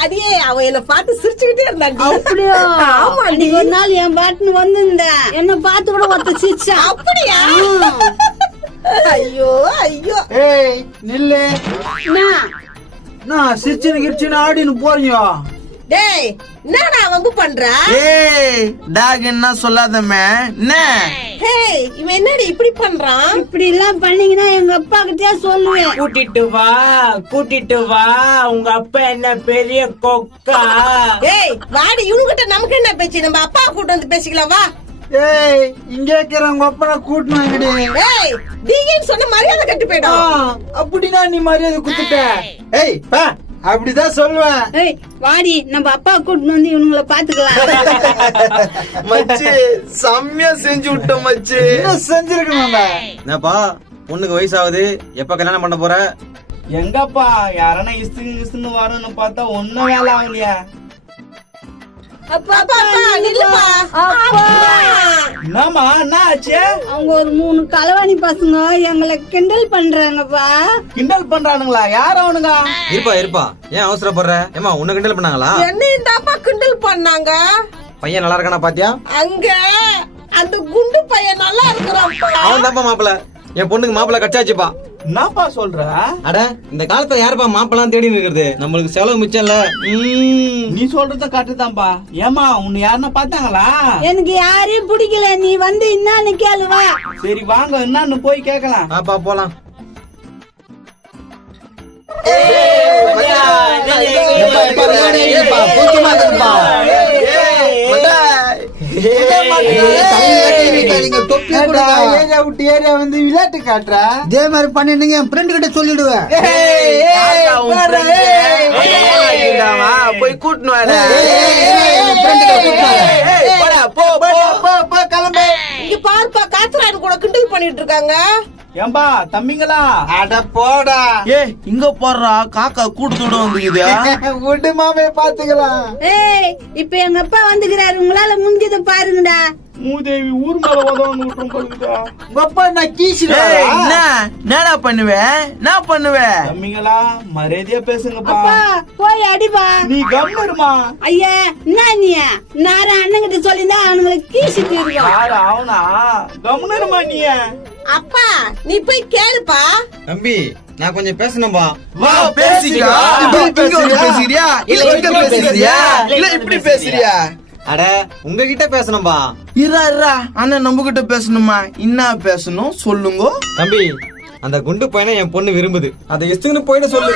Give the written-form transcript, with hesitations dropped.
அடியே அவன் என்ன பார்த்து சிரிச்சுக்கிட்டே இருந்தான். அப்படியா? ஆமா, அன்னைக்கு ஒரு நாள் என் பாட்டுன்னு வந்திருந்தேன், என்ன பார்த்து கூட ஒருத்த சிரிச்சா. அப்படியா? ஐயோ ஐயோ. ஏய் நில்லு. என்ன? நான் சிரிச்சுன்னு கிரிச்சுன்னு ஆடின்னு போறீங்க. டேய் என்னடா வம்பு பண்றா? ஏய் டாக் என்ன சொல்லாதமே என்ன? ஹேய் இவன் என்னடி இப்படி பண்றான்? இப்படி எல்லாம் பண்ணீங்கன்னா எங்க அப்பா கிட்டே சொல்லுவேன். கூட்டிட்டு வா உங்க அப்பா என்ன பெரிய கொக்கா. ஏய் வாடி, இவனுகிட்ட நமக்கு என்ன பேச்சு? நம்ம அப்பா கூட்டு வந்து பேசிக்கலாம் வா. ஏய் இங்க இருக்கிறவங்க அப்பா கூட்டணும் எங்கடி. ஏய் டீகேன்னு சொன்ன மரியாதை கட்டி போய்டும். அப்படின்னா நீ மரியாதை குத்துட்ட. ஏய் பா அப்படிதான் சொல்லுவேன். ஏய் வாடி, நம்ம அப்பா கூட்டின்னு வந்து இவனுங்களை பாத்துக்கலாம். மச்சி செம்மையா செஞ்சு விட்டோம் மச்சி. இன்னும் செஞ்சிருக்கணும்டா. என்னப்பா பொண்ணுக்கு வயசாகுது, எப்ப கல்யாணம் பண்ண போற? எங்கப்பா யாரனா இஸ்துன்னு வரணும்னு பார்த்தா ஒன்னும் வேலை ஆகலையா? அப்பா அப்பா நில்லுப்பா. அப்பா, என்னமா என்ன ஆச்சு? அவங்க ஒரு 3 களவாணி பசங்க எங்களை கிண்டல் பண்றாங்கப்பா. கிண்டல் பண்றானுங்களா? யார் அவனுங்க? இருப்பா ஏன் அவசரப்படுற? ஏமா உன்னை கிண்டல் பண்ணாங்களா? என்ன இந்த அப்பா கிண்டல் பண்ணாங்க? பையன் நல்லா இருக்கானா பாத்தியா? அங்க அந்த குண்டு பையன் நல்லா இருக்கிறான். அவன் தான்ப்பா மாப்பிள்ள. என் பொண்ணுக்கு மாப்பிள்ள கச்சாச்சுப்பா. என்னப்பா சொல்ற? அட இந்த காலத்துல யாருப்பா மாப்பிள்ளாம் தேடி இருக்கிறது? நம்மளுக்கு செலவு மிச்சம் இல்ல. நீ சொல்றத கட்டுதான்பா. ஏமா உன்னை யாருன்னா பாத்தாங்களா? எனக்கு யாரையும் பிடிக்கல, நீ வந்து என்னன்னு கேளுவா. சரி வாங்க என்னன்னு போய் கேக்கலாம். ஆப்பா போலாம். ஏரியா விட்டு ஏரியா வந்து விளையாட்டு காட்டுற. இதே மாதிரி பண்ணிருந்தீங்க என் ஃப்ரெண்டு கிட்ட சொல்லிடுவேன். போய் கூட்டணும் கிளம்பு. இங்க பாருப்பா, காத்துறாரு கூட கிண்டல் பண்ணிட்டு இருக்காங்க. ஏம்பா தம்பிங்களா? அட போடா. ஏ இங்க போடுறா காக்கா கூட்டத்தோட வந்துக்குது. விடு மாமே பாத்துக்கலாம். ஏய் இப்ப எங்க அப்பா வந்துக்கிறாரு, உங்களால முடிஞ்சதை பாருங்கடா. மூதேவி ஊர் மேல உதவன்னு விட்டுரும் போலுதா. உங்க அப்பா நான் கீசிடுவா. என்னடா பண்ணுவேன்? நான் பண்ணுவேன். தம்பிங்களா மரியாதையா பேசுங்கப்பா. அப்பா போய் அடிப்பா. நீ கம்மிருமா. ஐயா என்ன நீ நேரம் அண்ணன் கிட்ட சொல்லிதான் அவனுங்களை கீசிட்டு இருக்கோம். யாரு அவனா? கம்மிருமா நீ. அப்பா நீ போய் கேளுப்பா. தம்பி நான் கொஞ்சம் பேசணும்பா. வா பேசிக்கா. பேசுறியா இல்ல இங்க பேசுறியா இல்ல இப்படி பேசுறியா? அட உங்ககிட்ட பேசணும்பா. இரா அண்ணன் நம்ம கிட்ட பேசணுமா? என்ன பேசணும் சொல்லுங்க தம்பி அந்த குண்டு பையனை என் பொண்ணு விரும்புது, அதை எஸ்துன்னு போயிட்டு சொல்லு.